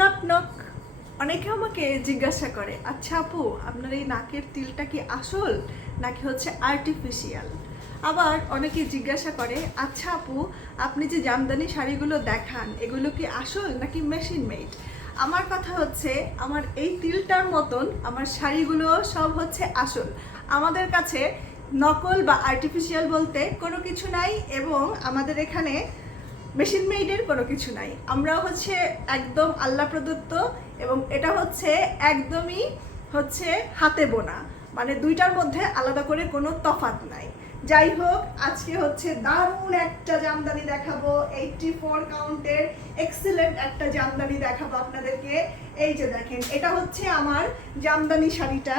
Knock knock. অনেকে আমাকে জিজ্ঞাসা করে, আচ্ছা আপু, আপনার এই নাকের তিলটা কি আসল নাকি হচ্ছে আর্টিফিশিয়াল? আবার অনেকে জিজ্ঞাসা করে, আচ্ছা আপু, আপনি যে জামদানি শাড়িগুলো দেখান এগুলো কি আসল নাকি মেশিন মেড? আমার কথা হচ্ছে, আমার এই তিলটার মতন আমার শাড়িগুলো সব হচ্ছে আসল। আমাদের কাছে নকল বা আর্টিফিশিয়াল বলতে কোনো কিছু নাই, এবং আমাদের এখানে মেশিন মেইডের কোনো কিছু নাই। আমরা হচ্ছে একদম আল্লাহ প্রদত্ত, এবং এটা হচ্ছে একদমই হচ্ছে হাতে বোনা, মানে দুইটার মধ্যে আলাদা করে কোনো তফাৎ নাই। যাই হোক, আজকে হচ্ছে দারুণ একটা জামদানি দেখাবো, 84 কাউন্টের এক্সিলেন্ট একটা জামদানি দেখাবো আপনাদেরকে। এই যে দেখেন, এটা হচ্ছে আমার জামদানি শাড়িটা,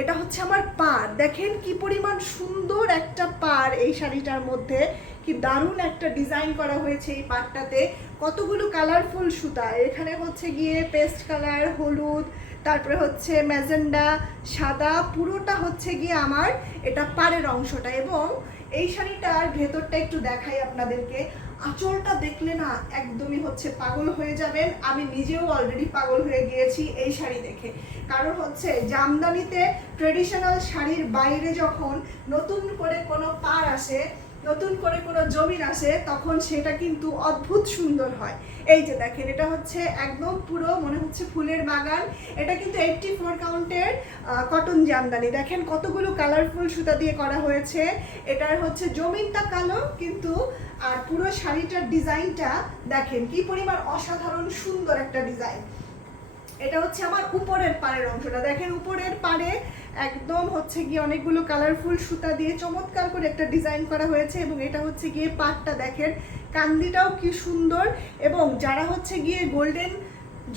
এটা হচ্ছে আমার পাড়। দেখেন কি পরিমাণ সুন্দর একটা পাড় এই শাড়িটার মধ্যে, কি দারুণ একটা ডিজাইন করা হয়েছে এই পাড়টাতে। কতগুলো কালারফুল সুতা, এখানে হচ্ছে গিয়ে পেস্ট কালার, হলুদ, তারপরে হচ্ছে ম্যাজেন্ডা, সাদা, পুরোটা হচ্ছে গিয়ে আমার এটা পাড়ের অংশটা। এবং এই শাড়িটার ভেতরটা একটু দেখাই আপনাদেরকে। আঁচলটা দেখলে না একদমই হচ্ছে পাগল হয়ে যাবেন। আমি নিজেও অলরেডি পাগল হয়ে গিয়েছি এই শাড়ি দেখে। কারণ হচ্ছে জামদানিতে ট্রেডিশনাল শাড়ির বাইরে যখন নতুন করে কোনো পাড় আসে, নতুন করে কোনো জমিন আসে, তখন সেটা কিন্তু অদ্ভুত সুন্দর হয়। এই যে দেখেন, এটা হচ্ছে একদম পুরো মনে হচ্ছে ফুলের বাগান। এটা কিন্তু 84 কাউন্টের কটন জামদানি। দেখেন কতগুলো কালারফুল সুতা দিয়ে করা হয়েছে। এটার হচ্ছে জমিনটা কালো, কিন্তু আর পুরো শাড়িটার ডিজাইনটা দেখেন কি পরিমাণ অসাধারণ সুন্দর একটা ডিজাইন। এটা হচ্ছে আমার উপরের পাড়ের অংশটা। দেখেন উপরের পাড়ে একদম হচ্ছে গিয়ে অনেকগুলো কালারফুল সুতা দিয়ে চমৎকার করে একটা ডিজাইন করা হয়েছে। এবং এটা হচ্ছে গিয়ে পাড়টা দেখেন, কান্দিটাও কি সুন্দর। এবং যারা হচ্ছে গিয়ে গোল্ডেন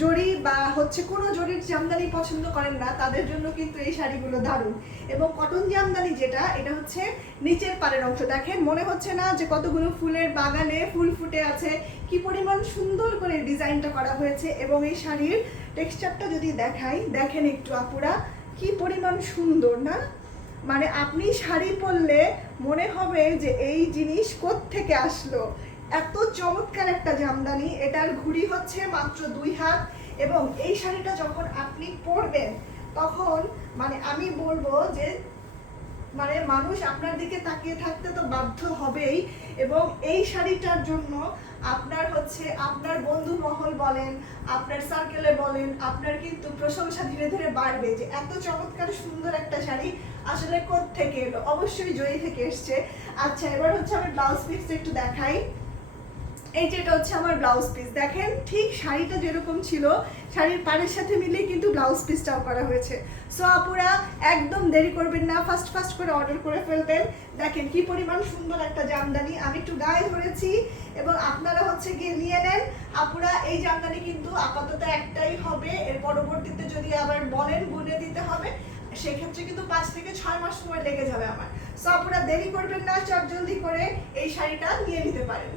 জরি বা হচ্ছে কোনো জরির জামদানি পছন্দ করেন না, তাদের জন্য কিন্তু এই শাড়িগুলো দারুণ। এবং কটন জামদানি যেটা, এটা হচ্ছে নিচের পাড়ের অংশ। দেখেন মনে হচ্ছে না যে কতগুলো ফুলের বাগানে ফুল ফুটে আছে, কি পরিমাণ সুন্দর করে ডিজাইনটা করা হয়েছে। এবং এই শাড়ির টেক্সচারটা যদি দেখাই, দেখেন একটু আপুরা, কি পরিমাণ সুন্দর না? মানে আপনি শাড়ি পরলে মনে হবে যে এই জিনিস কোত্থেকে আসলো। এত চমৎকার একটা জামদানি। এটার ঘুড়ি হচ্ছে মাত্র 2 হাত। এবং এই শাড়িটা যখন আপনি পরবেন, তখন মানে আমি বলবো যে মানে মানুষ আপনার দিকে তাকিয়ে থাকতে তো বাধ্য হবেই। এবং এই শাড়িটার জন্য আপনার হচ্ছে আপনার বন্ধু মহল বলেন, আপনার সার্কেলে বলেন, আপনার কিন্তু প্রশংসা ধীরে ধীরে বাড়বে যে এত চমৎকার সুন্দর একটা শাড়ি আসলে কোত্থেকে এলো। অবশ্যই জয়ী থেকে এসছে। আচ্ছা, এবার হচ্ছে আমি ব্লাউজ পিসটা একটু দেখাই। এই যেটা হচ্ছে আমার ব্লাউজ পিস। দেখেন ঠিক শাড়িটা যেরকম ছিল, শাড়ির পাড়ের সাথে মিলিয়ে কিন্তু ব্লাউজ পিসটাও করা হয়েছে। সো আপুরা একদম দেরি করবেন না, ফাস্ট করে অর্ডার করে ফেলবেন। দেখেন কি পরিমাণ সুন্দর একটা জামদানি, আমি একটু গায়ে ধরেছি এবং আপনারা হচ্ছে গিয়ে নিয়ে নেন। আপুরা এই জামদানি কিন্তু আপাতত একটাই হবে, এর পরবর্তীতে যদি আবার বলেন বুনে দিতে হবে, সেক্ষেত্রে কিন্তু 5 থেকে 6 মাস সময় লেগে যাবে আমার। সো আপুরা দেরি করবেন না, চটজলদি করে এই শাড়িটা নিয়ে নিতে পারেন।